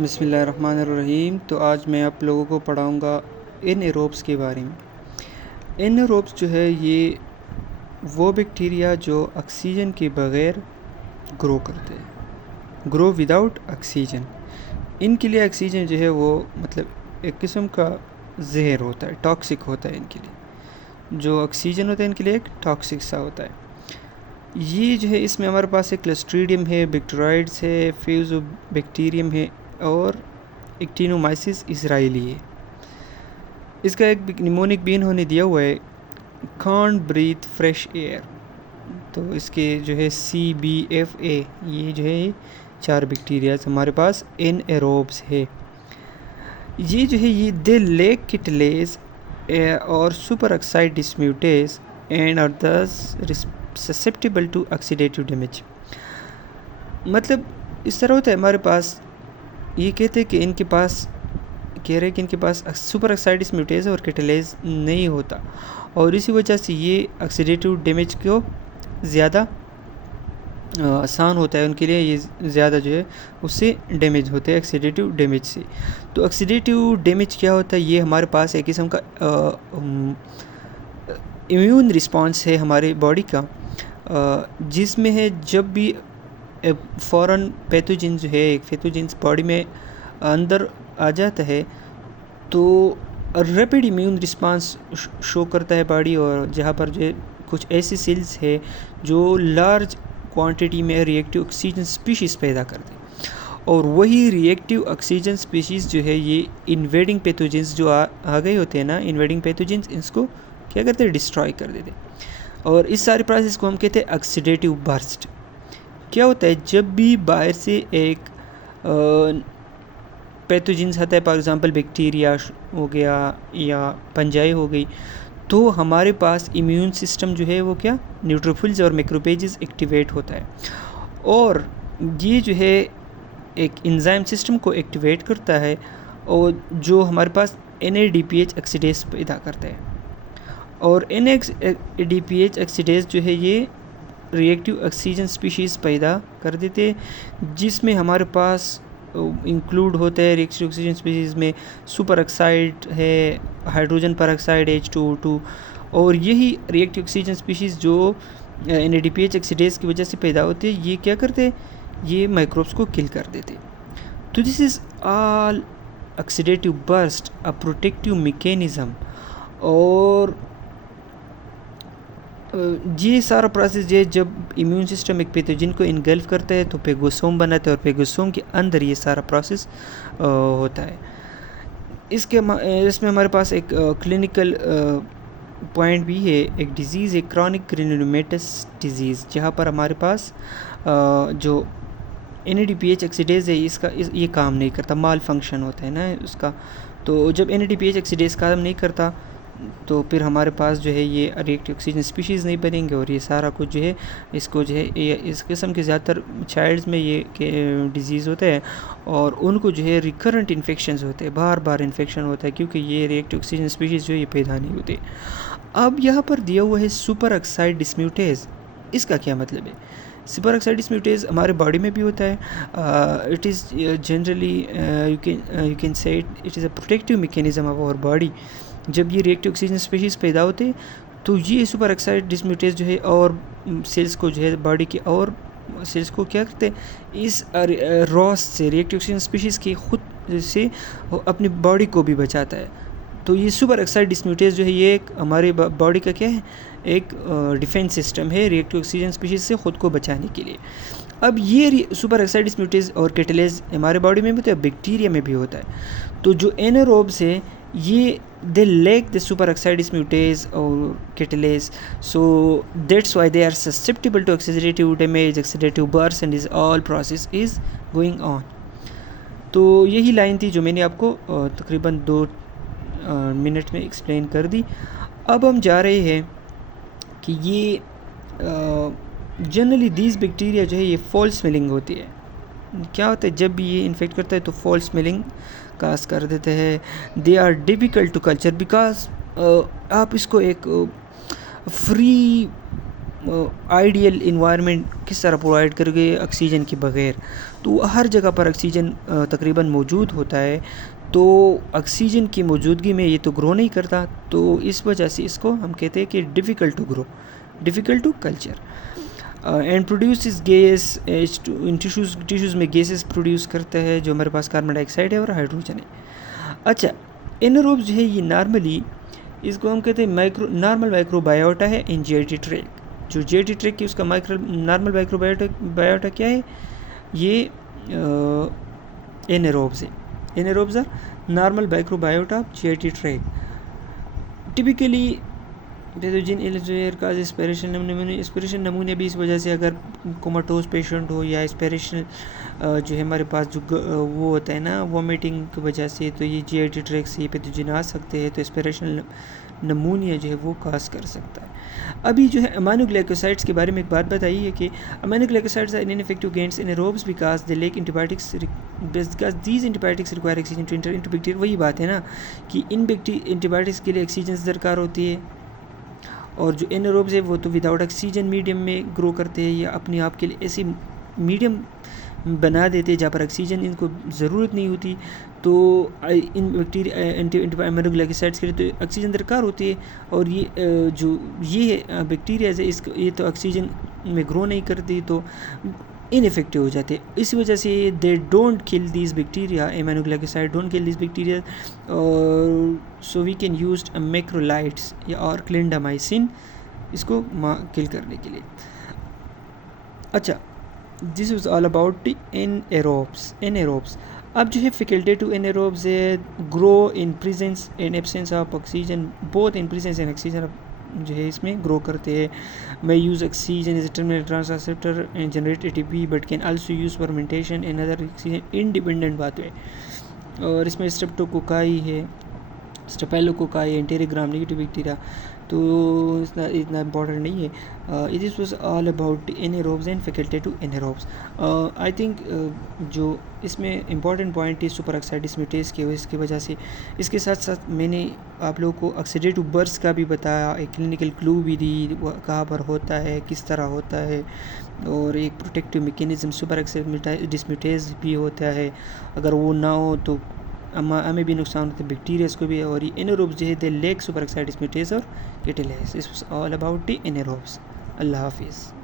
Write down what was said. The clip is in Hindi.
बिस्मिल्लाहिर्रहमानिर्रहीम। तो आज मैं आप लोगों को पढ़ाऊँगा एनएरोब्स के बारे में। एनएरोब्स जो है ये वो बैक्टीरिया जो ऑक्सीजन के बग़ैर ग्रो करते हैं, ग्रो विदाउट ऑक्सीजन। इनके लिए ऑक्सीजन जो है वो मतलब एक किस्म का जहर होता है, टॉक्सिक होता है इनके लिए। जो ऑक्सीजन होता है इनके लिए एक टॉक्सिक सा होता है। ये जो है इसमें हमारे पास एक क्लस्ट्रीडियम है, बैक्टीरियोइड्स है, फ्यूज़ोबैक्टीरियम है और एक्टिनोमाइसिस इसराइली है। इसका एक निमोनिक भी इन्होंने दिया हुआ है, कांट ब्रीथ फ्रेश एयर। तो इसके जो है CBFA, ये जो है 4 बैक्टीरियाज हमारे पास एनएरोब्स है। ये जो है ये दे लेक किटलेज और super oxide dismutase and are thus susceptible to oxidative damage. मतलब इस तरह होता है हमारे पास, ये कहते हैं कि इनके पास कह रहे हैं कि इनके पास सुपर ऑक्साइड डिस्म्यूटेज और कैटलेज नहीं होता और इसी वजह से ये ऑक्सीडेटिव डैमेज को ज़्यादा आसान होता है उनके लिए, ये ज़्यादा जो है उससे डैमेज होते हैं ऑक्सीडेटिव डैमेज से। तो ऑक्सीडेटिव डैमेज क्या होता है? ये हमारे पास एक किस्म का इम्यून रिस्पॉन्स है हमारे बॉडी का, जिसमें है जब भी फ़ौरन पैथोजन जो है, एक पैथोजन बॉडी में अंदर आ जाता है तो रैपिड इम्यून रिस्पांस शो करता है बॉडी, और जहाँ पर जो कुछ ऐसी सेल्स है जो लार्ज क्वांटिटी में रिएक्टिव ऑक्सीजन स्पीशीज़ पैदा करते हैं, और वही रिएक्टिव ऑक्सीजन स्पीशीज़ जो है ये इन्वेडिंग पैथोजेंस जो आ गए होते हैं ना, इन्वेडिंग पैथोजेंस, इसको क्या करते हैं? डिस्ट्रॉय कर देते हैं। और इस सारे प्रोसेस को हम कहते हैं ऑक्सीडेटिव बर्स्ट। क्या होता है? जब भी बाहर से एक पैथोजेंस आता है, फॉर एग्जांपल बैक्टीरिया हो गया या फंजाई हो गई, तो हमारे पास इम्यून सिस्टम जो है वो क्या, न्यूट्रोफिल्स और मैक्रोफेजेस एक्टिवेट होता है, और ये जो है एक एंजाइम सिस्टम को एक्टिवेट करता है और जो हमारे पास NADPH ऑक्सीडेज पैदा करता है। और NADPH ऑक्सीडेज जो है ये रिएक्टिव ऑक्सीजन स्पीशीज़ पैदा कर देते हैं, जिसमें हमारे पास इंक्लूड होते हैं रिएक्टिव ऑक्सीजन स्पीशीज़ में सुपर ऑक्साइड है, हाइड्रोजन पर ऑक्साइड H2O2, और यही रिएक्टिव ऑक्सीजन स्पीशीज़ जो NADPH ऑक्सीडेज की वजह से पैदा होते हैं, ये क्या करते हैं? ये माइक्रोब्स को किल कर देते। तो this is all oxidative burst a protective mechanism. और ये सारा प्रोसेस ये जब इम्यून सिस्टम एक पैथोजन को इनगल्फ करता है तो पेगोसोम बनाता है, और पेगोसोम के अंदर ये सारा प्रोसेस होता है। इसमें हमारे पास एक क्लिनिकल पॉइंट भी है, एक डिज़ीज़ है क्रॉनिक ग्रेनुलोमेटस डिज़ीज़, जहाँ पर हमारे पास जो NADPH ऑक्सीडेज है ये काम नहीं करता, माल फंक्शन होता है ना उसका। तो जब NADPH ऑक्सीडेज काम नहीं करता तो फिर हमारे पास जो है ये रिएक्टिव ऑक्सीजन स्पीशीज़ नहीं बनेंगे, और ये सारा कुछ जो है इसको जो है ये इस किस्म के ज़्यादातर चाइल्ड्स में ये डिज़ीज़ होता है, और उनको जो है रिकरेंट इन्फेक्शंस होते हैं, बार बार इन्फेक्शन होता है, क्योंकि ये रिएक्टिव ऑक्सीजन स्पीशीज़ जो है ये पैदा नहीं होते। अब यहाँ पर दिया हुआ है सुपर ऑक्साइड डिस्म्यूटेज। इसका क्या मतलब है? सुपर ऑक्साइड डिस्म्यूटेज हमारे बॉडी में भी होता है। It is generally you can say it is a protective mechanism of our body. जब ये रिएक्टिव ऑक्सीजन स्पीशीज़ पैदा होते तो ये सुपर ऑक्साइड डिस्म्यूटेज जो है और सेल्स को जो है बॉडी के और सेल्स को क्या करते हैं, इस रॉस से रिएक्टिव ऑक्सीजन स्पीशीज़ के खुद से अपनी बॉडी को भी बचाता है। तो ये सुपर ऑक्साइड डिस्म्यूटेज जो है ये एक हमारे बॉडी का क्या है, एक डिफेंस सिस्टम है रिएक्टिव ऑक्सीजन स्पीशीज़ से ख़ुद को बचाने के लिए। अब ये सुपर ऑक्साइड डिस्म्यूटेज और कैटलेज हमारे बॉडी में भी होता है, बैक्टीरिया में भी होता है। तो जो एनारोब्स है ये they lack the super oxide dismutase or catalase, so that's why they are susceptible to oxidative damage, oxidative burst, and this all process is going on. तो यही लाइन थी जो मैंने आपको तकरीबन 2 मिनट में एक्सप्लेन कर दी। अब हम जा रहे हैं कि ये जनरली दीज बैक्टीरिया जो है ये फॉल स्मेलिंग होती है। क्या होता है? जब भी ये इन्फेक्ट करता है तो फॉल स्मेलिंग काज कर देते हैं। They are difficult to culture because आप इसको एक फ्री आइडियल इन्वायरमेंट किस तरह प्रोवाइड करोगे ऑक्सीजन के बगैर। तो हर जगह पर ऑक्सीजन तकरीबन मौजूद होता है, तो ऑक्सीजन की मौजूदगी में ये तो ग्रो नहीं करता, तो इस वजह से इसको हम कहते हैं कि difficult to grow, difficult to culture. And produce gas in tissues में गैसेस प्रोड्यूस करता है, जो हमारे पास कार्बन डाइऑक्साइड है और हाइड्रोजन है। अच्छा, एनारोब जो है ये नॉर्मली इसको हम कहते हैं नॉर्मल माइक्रोबायोटा है इन जीआईटी ट्रैक्ट। जो जीआईटी ट्रैक्ट की उसका नॉर्मल माइक्रोबायोटा क्या है, ये एनारोब्स है। Anaerobes are normal microbiota of GIT tract. Typically pathogen elsewhere का एस्पिरेशन नमूने भी इस वजह से, अगर कोमाटोज पेशेंट हो या एस्पिरेशन जो है हमारे पास जो वो होता है ना वॉमिटिंग की वजह से, तो ये जीआईटी ट्रैक्ट से ये पैथोजन आ सकते हैं, तो एस्पिरेशन नमूनिया जो है वो काज कर सकता है। अभी जो है अमाइनोग्लाइकोसाइड्स के बारे में एक बात बताई है कि aminoglycosides are ineffective against anaerobes because they lack antibiotics, because these antibiotics require oxygen to enter into bacteria. वही बात है ना कि इन एंटीबायोटिक्स के लिए ऑक्सीजन दरकार होती है, और जो एनारोब्स है वो तो विदाउट ऑक्सीजन मीडियम में ग्रो करते हैं या अपने आप के लिए ऐसी मीडियम बना देते हैं जहाँ पर ऑक्सीजन इनको ज़रूरत नहीं होती। तो इन बैक्टीरिया अमाइनोग्लाइकोसाइड्स के लिए तो ऑक्सीजन दरकार होती है, और ये जो ये बैक्टीरिया है इसको ये तो ऑक्सीजन में ग्रो नहीं करती, तो इनफेक्टिव हो जाते हैं। इस वजह से they don't kill these bacteria, aminoglycoside don't kill these bacteria, और so we can use macrolides या और क्लिंडामाइसिन इसको किल करने के लिए। अच्छा, this was all about anaerobes. अब जो है फैकल्टेटिव एनारोब्स है grow in presence and absence of oxygen, both in presence and oxygen जो है इसमें ग्रो करते हैं। may use oxygen as a terminal transporter and generate ATP, but can also use fermentation and other oxygen independent pathway। और इसमें स्ट्रेप्टोकोकाई है, स्टेफाइलोकोकाई, एंटेरोग्राम नेगेटिव बैक्टीरिया, तो इतना इम्पोर्टेंट नहीं है। This was all about anaerobes and facultative anaerobes. I think जो इसमें इम्पॉर्टेंट पॉइंट है सुपर ऑक्साइड डिस्म्यूटेज के, इसकी वजह से इसके साथ साथ मैंने आप लोगों को ऑक्सीडेटिव बर्स्ट का भी बताया, एक क्लिनिकल क्लू भी दी कहाँ पर होता है, किस तरह होता है, और एक protective mechanism super oxide dismutase भी होता है। अगर वो ना हो तो हमें भी नुकसान होता है, बैक्टीरियाज को भी। और ये एनारोब्स जो है they lack super oxide dismutase और catalase. This was all about the anaerobes. अल्लाह हाफिज़।